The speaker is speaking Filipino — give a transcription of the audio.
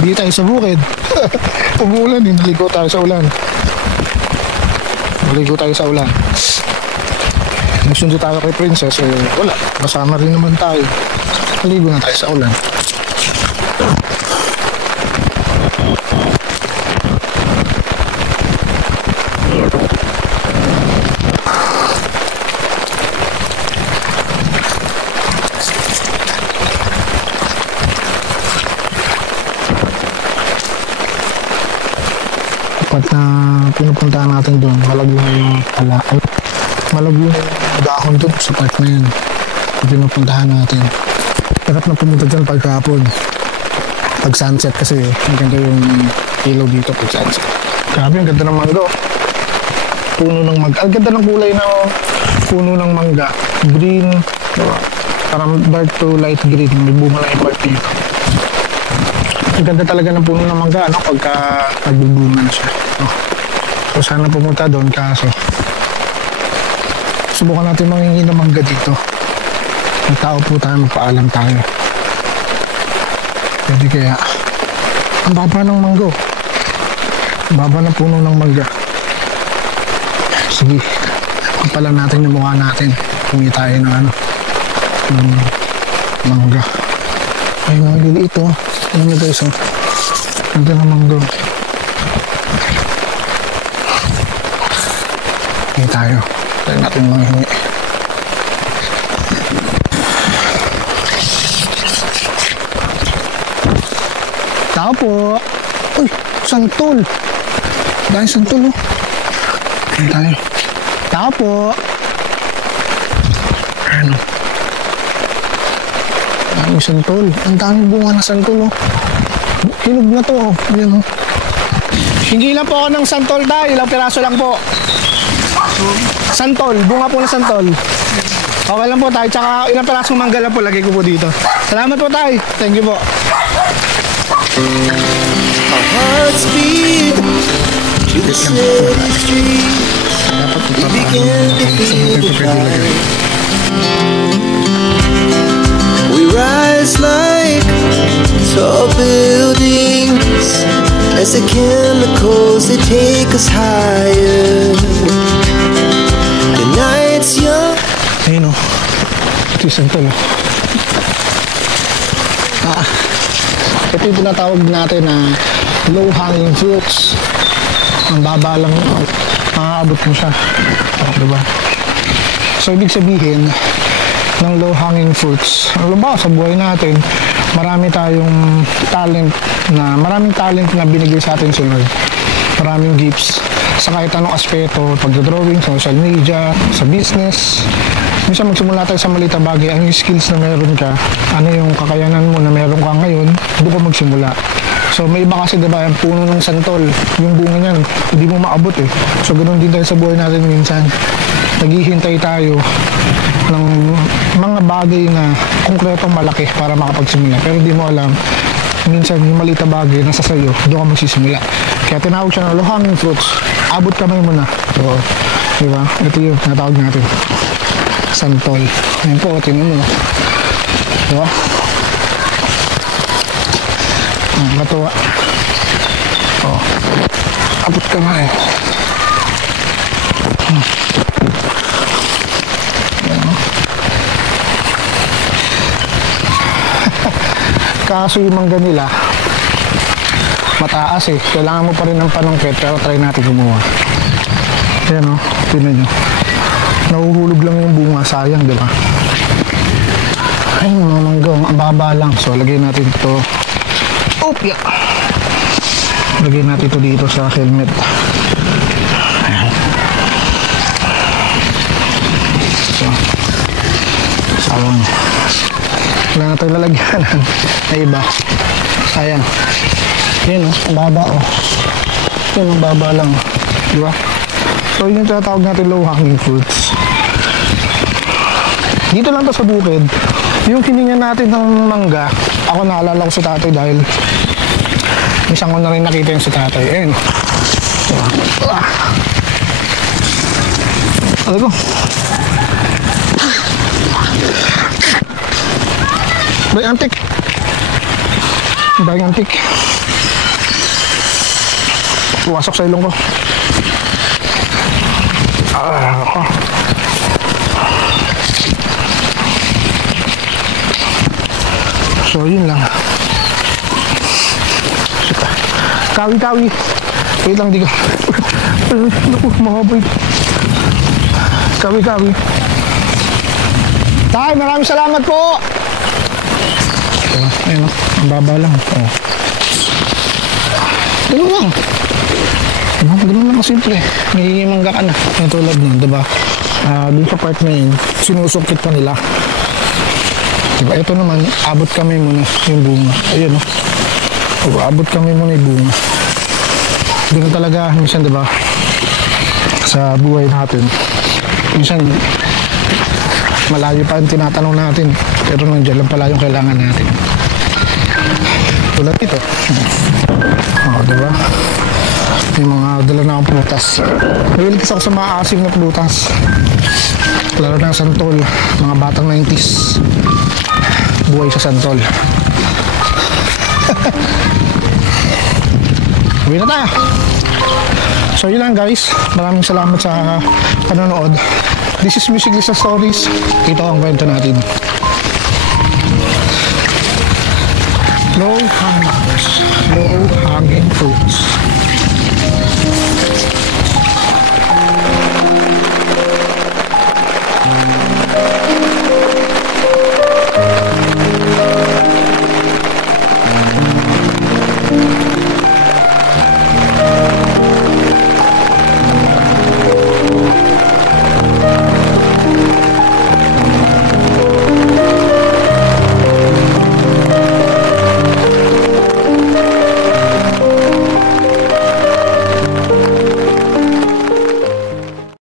Hindi tayo sa bukid. Umuulan, naligo tayo sa ulan. Naligo tayo sa ulan. Nagsundo tayo kay Princess, eh wala. Masama rin naman tayo. Naligo na tayo sa ulan. Dapat na pinupuntahan natin doon, malagyo yung malagyo yung dahon doon sa part na yun. Pinupuntahan natin. Dapat na pumunta dyan pagkapon. Pag sunset kasi, ang ganda yung ilaw dito pag sunset. Grabe, ang ganda ng mangga. Puno ng mangga. Ang ganda ng kulay ng puno ng mangga. Green, parang dark to light green. May bunga na yung part dito. Ang ganda talaga ng puno ng mangga, no? Pagka nagbubunga na siya. Oh. So sana pumunta doon, kaso subukan natin mangingi ng mangga dito. Ang tao po tayo, magpaalam tayo. Pwede kaya. Ang baba ng manggo. Ang baba ng puno ng mangga. Sige, kapalan natin yung mukha natin. Hingi tayo ng ng mangga. Ay, mga ito. Ano nyo guys, oh. Ganda naman doon. Hingi tayo. Tayo natin mga hingi. Tao po. Uy, santol. Dahil santol, oh. Hingi tayo. Tao po. Ano? Ang santol. Ang daming bunga na santol, oh. Hinog na to, oh. Ayan, oh. Hingi lang po ako ng santol tayo. Ilang piraso lang po. Santol. Bunga po na santol. Okay lang po tayo. Tsaka ilang pirasong mangga lang po. Lagay ko po dito. Salamat po tayo. Thank you po. Our hearts beat to the city streets. We began to feel the fire. We rise like tall buildings as the chemicals they take us higher. The night's young. Ayun, oh. Ito yung santol, oh. Ito yung tinatawag natin na low-hanging fruits. Ang baba lang, makakaabot mo siya. Diba? So, ibig sabihin ng low-hanging fruits, alam ba, sa buhay natin, maraming talent na binigay sa atin si Lord. Maraming gifts sa kahit anong aspeto, pagdodrawing, sa social media, sa business. Minsan magsimula tayo sa maliit na bagay, ano yung skills na meron ka, ano yung kakayanan mo na meron ka ngayon, doon ka magsimula. So may iba kasi diba, yung puno ng santol, yung bunga niyan, hindi mo maabot eh. So ganoon din tayo sa buhay natin minsan. Naghihintay tayo ng mga bagay na konkretong malaki para makapagsimula. Pero di mo alam, minsan yung maliit na bagay nasa sayo, doon ka magsisimula. Kaya tinawag siya ng low-hanging fruits. Abot kamay mo na. So, diba? Ito yung natawag natin. Santol. Ayan po, tingnan mo. Diba? Matuwa. Oh. Abot kamay. Kaso yung mangga nila mataas eh. Kailangan mo pa rin ng panungkit, pero try natin gumawa. Ayan o, tingnan nyo. Nahuhulog lang yung bunga, sayang diba? Ay, mga mangga, ang baba lang. So, lagay natin ito. Opya! Lagay natin ito dito sa helmet. Ayan. So, sayang. Wala na tayo lalagyan na iba. Sayang. Yan o, ang baba o. Yan, ang baba lang. Diba? So yun yung tinatawag natin low hanging fruits. Dito lang to sa bukid. Yung hiningan natin ng mangga, ako naalala ko sa tatay dahil isang ko na rin nakita yung sa tatay. Ayun. Ano ko? Bay, antik. Ang daming antik. Pumasok sa ilong ko. Ako. So, yun lang. Kawi-kawi. Wait lang, di ka. Naku, mga boy. Kawi-kawi. Tay, maraming salamat po. Ayun, ang baba lang. Ganun lang. Ganun lang kasimple. Nagiging mangga ka na. Yung tulad nun, diba? Dun sa part na yun, sinusukit pa nila. Diba? Ito naman, abot kami muna yung bunga. Ayun, no? Abot kami muna yung bunga. Ganun talaga, minsan, diba? Sa buhay natin. Minsan, malayo pa yung tinatanong natin. Pero nandiyan lang pala yung kailangan natin. Tulad dito. Diba? May mga dala na akong prutas. Mahilig kasi ako sa mga asim na prutas. Lalo na santol. Mga batang 90s. Buhay sa santol. Uwi na tayo. So yun lang guys. Maraming salamat sa panonood. This is Music Lisa Stories. Ito ang kwento natin. Low hanging fruits.